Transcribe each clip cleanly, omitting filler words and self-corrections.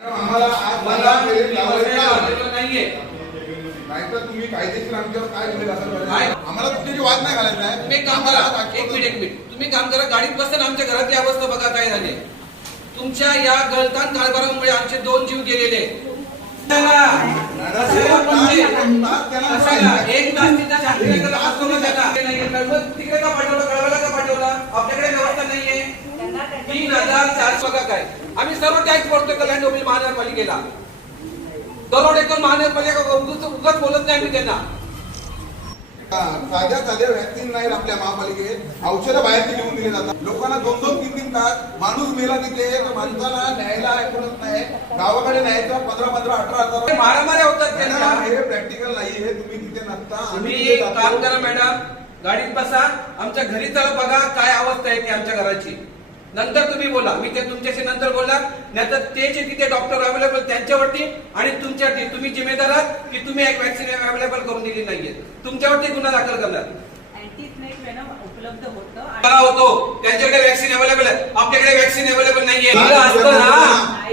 आम्हाला आज मला नाहीये नाहीतर तुम्ही कायदेशीर आमच्यावर काय गुन्हे दाखल करायचे आम्हाला कुठली वाद नाही घालायचा आहे. तुम्ही काम करा एक मिनिट तुम्ही काम करा गाडीत बसा आमच्या घरातली अवस्था बघा काय झाली तुमच्या या गलतान कारभारामुळे आमचे 2 जीव गेलेले एक तास तिथं तिकडे का पाठवलं कळवायला का पाठवलं आपल्याकडे व्यवस्था नाहीये 3400 बघा काय आम्ही सर्व टॅक्स भरतोय कल्याण डोंबिवली महानगरपालिकेला दरोडेकर महानगरपालिका उगाच बोलत नाही आम्ही त्यांना साध्या व्हॅक्सिन नाही आपल्या महापालिकेत औषधं बाहेरची घेऊन दिले जातात लोकांना 2-2, 3-3 तास माणूस मेला तिथे माणसाला न्यायला ऐकूनच नाही गावाकडे न्यायचं 15-15, 18,000 मारामाऱ्या होतात त्यांच्या हे प्रॅक्टिकल नाहीये तुम्ही तिथे नसता तुम्ही काम करा मॅडम गाडीत बसा आमच्या घरी चला बघा काय अवस्था आहे ती आमच्या घराची नंतर तुम्ही बोला मी ते तुमच्याशी नंतर बोलला नाहीतर ते जे तिथे डॉक्टर अवेलेबल त्यांच्यावरती आणि तुमच्यावरती तुम्ही जिम्मेदार आहात की तुम्ही एक वॅक्सिन अवेलेबल करून दिली नाहीये तुमच्यावरती गुन्हा दाखल करणार उपलब्ध होतो त्यांच्याकडे वॅक्सिन अवेलेबल आहे आपल्याकडे वॅक्सिन अवेलेबल नाहीये असतं ना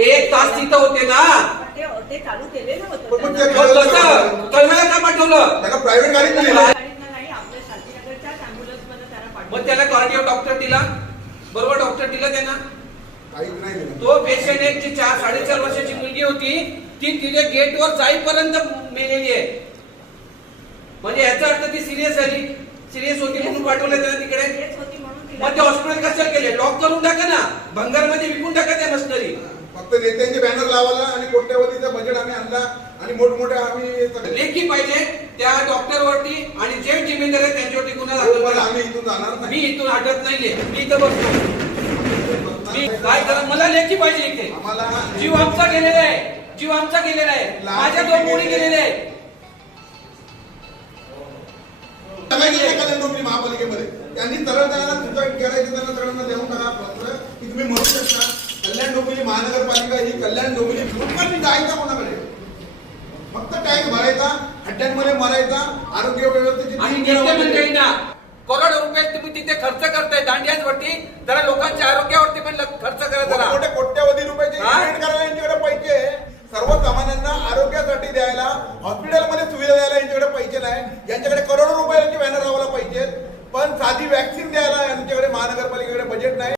1 तास तिथं होते ना ते चालू केलेलं होतं कळवायला का पाठवलं त्याला प्रायव्हेट गाडीत नाही आपल्या शांतीनगरच्या अँब्युलन्समध्ये त्याला पाठवलं मग त्याला कार्डिओ डॉक्टर दिला बरोबर डॉक्टर दिला त्यांना काहीच नाही तो पेशंट एक जी 4-4.5 वर्षाची मुलगी होती ती तिच्या गेटवर जाईपर्यंत मेलेली आहे म्हणजे याचा अर्थ ती सिरियस होती म्हणून पाठवलं त्याला तिकडे मग ते हॉस्पिटल कशाला केले लॉक करून टाका ना भंगारमध्ये विकून टाका त्या मशिनरी फक्त नेत्यांचे बॅनर लावायला आणि कोट्यावधीचं बजेट आम्ही आणला आणि मोठमोठ्या आम्ही लेखी पाहिजे त्या डॉक्टर वरती आणि जे जिम्मेदार आहे त्यांच्यावरती गुन्हा दाखल करा आम्ही इथून जाणार नाही मी इथून हटत नाहीये मी इथं बसतो मी काय करा मला लेखी पाहिजे इथे आम्हाला जीव आमचा गेलेला आहे माझ्या 2 मुली गेलेल्या आहेत महापालिकेमध्ये त्यांनी सरळ त्यांना तुमच्या करायचं त्यांना सगळ्यांना देऊन टाका पत्र की तुम्ही म्हणू शकता कल्याण डोंबिवली महानगरपालिका ही कल्याण डोंबिवली लोकांनी जायचा कोणाकडे फक्त टॅक्स भरायचा खड्ड्यांमध्ये मरायचा आरोग्य व्यवस्थेची करोड रुपये तुम्ही तिथे खर्च करताय दांडियांवरती जरा लोकांच्या आरोग्यावरती पण खर्च करा जरा मोठे कोट्यावधी रुपयाचे इन्व्हेस्ट करायला यांच्याकडे पैसे सर्वसामान्यांना आरोग्यासाठी द्यायला हॉस्पिटलमध्ये सुविधा द्यायला यांच्याकडे पैसे नाही यांच्याकडे करोडो रुपयाचे बॅनर लावायला पाहिजे पण साधी वॅक्सिन द्यायला यांच्याकडे महानगरपालिकेकडे बजेट नाही